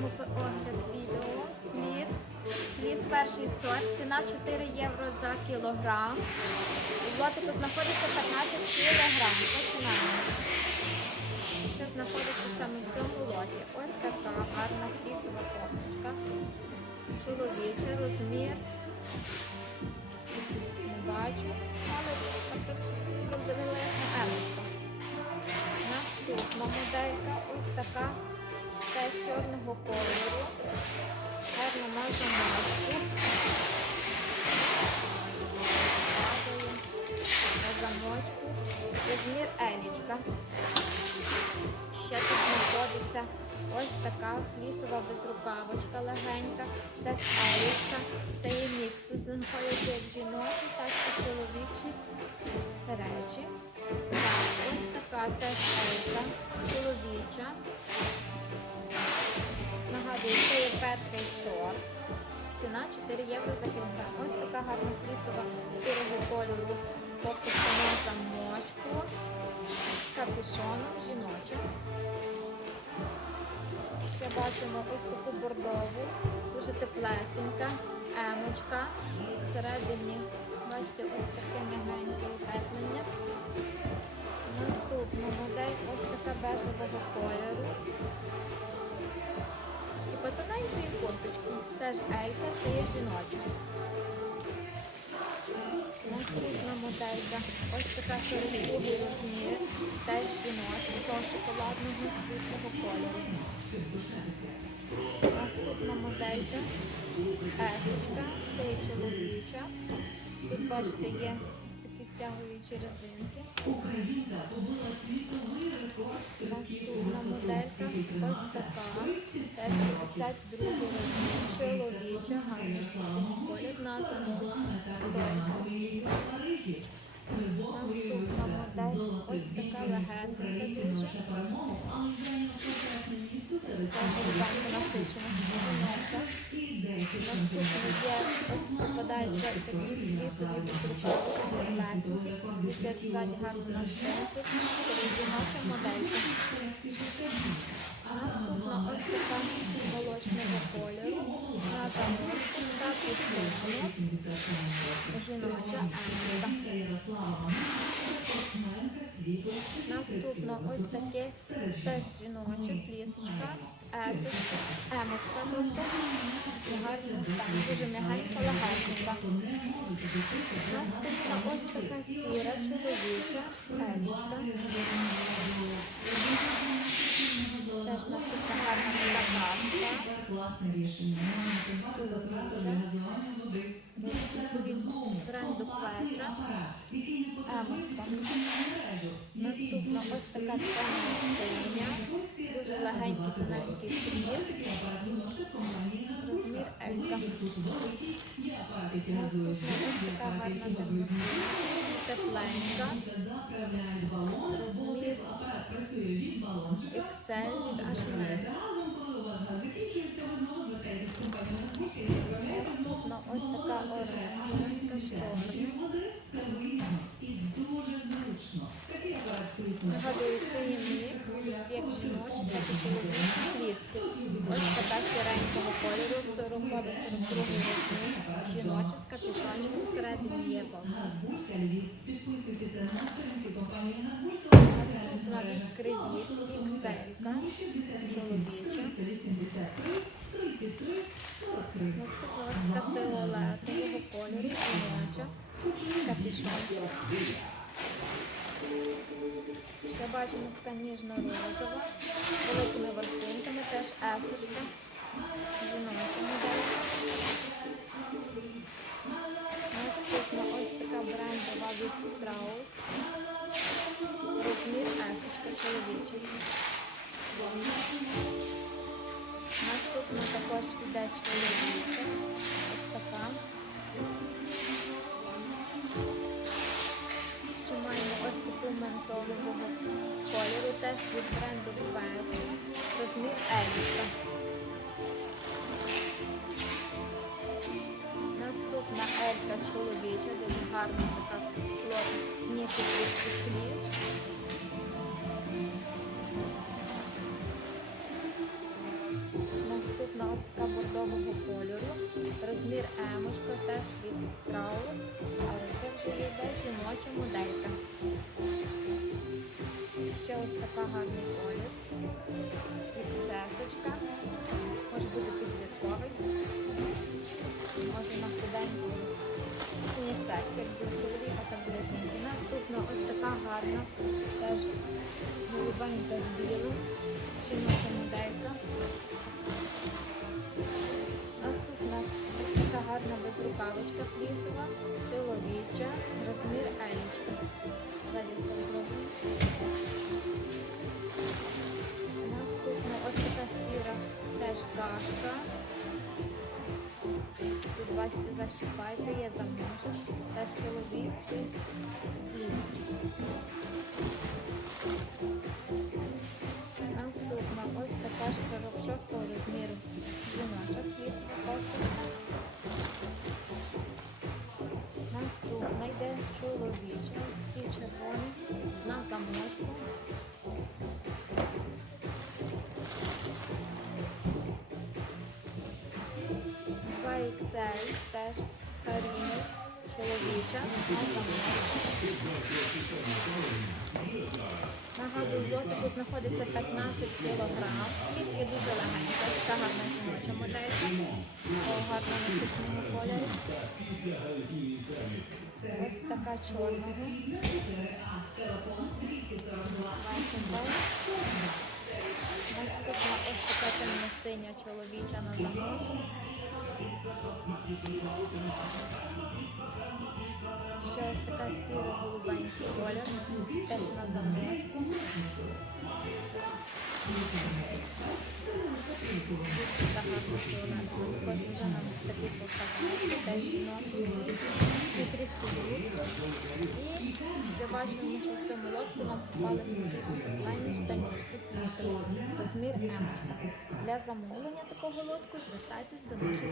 Продовжуємо огляд відео. Фліс. Фліс перший сорт. Ціна 4 євро за кілограм. У знаходиться 15 кілограм. Починаємо. Що знаходиться саме в цьому лоті? Ось така гарна флісова кофточка. Чоловічий розмір. Не бачу, але роздивилася емочка. Наступна моделька ось така чорного кольору. Гарно замочку. Падає на замочку. Розмір елічка. Ще тут знаходиться ось така флісова безрукавочка легенька, теж елічка. Це є мікс. Тут знаходяться як жіночі, так і чоловічі речі. Так, ось така теж елька, чоловіча. Це є перший сорт. Ціна 4 євро за кілограм. Ось така гарна флісова сірого кольору, тобто на замочку з капюшоном жіноча. Ще бачимо ось таку бордову, дуже теплесенька, емочка. Всередині, бачите, ось таке м'ягеньке утеплення. Наступна модель ось така бежевого кольору. Типа тоненької курточку. Теж елька, це є жіноча. Наступна моделька. Ось така 42 розмір. Теж жіноча, того шоколадного світлого кольору. Наступна моделька. Есочка. Це є чоловіча. Тут бачите, є ось такі стягуючі резинки. Наступна моделька ось така. Теж 52 розмір. Чоловіча, гарний колір на замок. Наступна модель ось така легесенька дуже. Така насичена Наступна ось така молочного кольору. На емка. Наступно ось таке теж жіноча флісочка, есочка, емочка, дуже м'ягенька, легенька. Наступна ось така сіра, чоловіча, елічка. Теж наступна гарна закашка. Від бренду Плеча. Емочка. Наступна ось така тканина. Дуже легенький тоненький фліс. Розмір Елька. Наступна ось така гарна темно-синя. Тепленька. Розмір XL від H&M. Наступна ось така з чорним. Нагадую, це мікс, як жіночі, так і чоловічі фліски. Ось така сіренького кольору, 40 42 розмір, жіноча з капюшончиком, всередині є. Наступна від кривіт, чоловіча. Наступна ось така фіолетового кольору, капюшончиком. Ще бачимо така ніжно-розова, великими ворсинками, теж есочка, жіноча моделька. Наступна ось така брендова від Strauss. Розмір есочка чоловічий. Наступна також іде чоловіча. Від бренду Пепо. Розмір Еліка. Наступна елька чоловіча, дуже гарна така плотніша фліс. Теж голубенька з білим. Бачите, защіпається, є заміжок, та чоловічий фліс. Наступна ось така ж 46 розміру жіноча флісова Два теж каріни, чоловіча. Нагадую, в знаходиться 15 кг. Фліс є дуже легенька, така гарна жіноча моделька. Гарно насиченому кольорі. Ось така чорного. Наступна ось така темно-синя чоловіча на замочку. Ще ось така сіра голубенький колір, теж на замочку. Також вже нам такі показали, теж жіночий і трішки в цьому лотку нам попалися такі плісові, розмір емочка. Для замовлення такого лотку звертайтесь до наших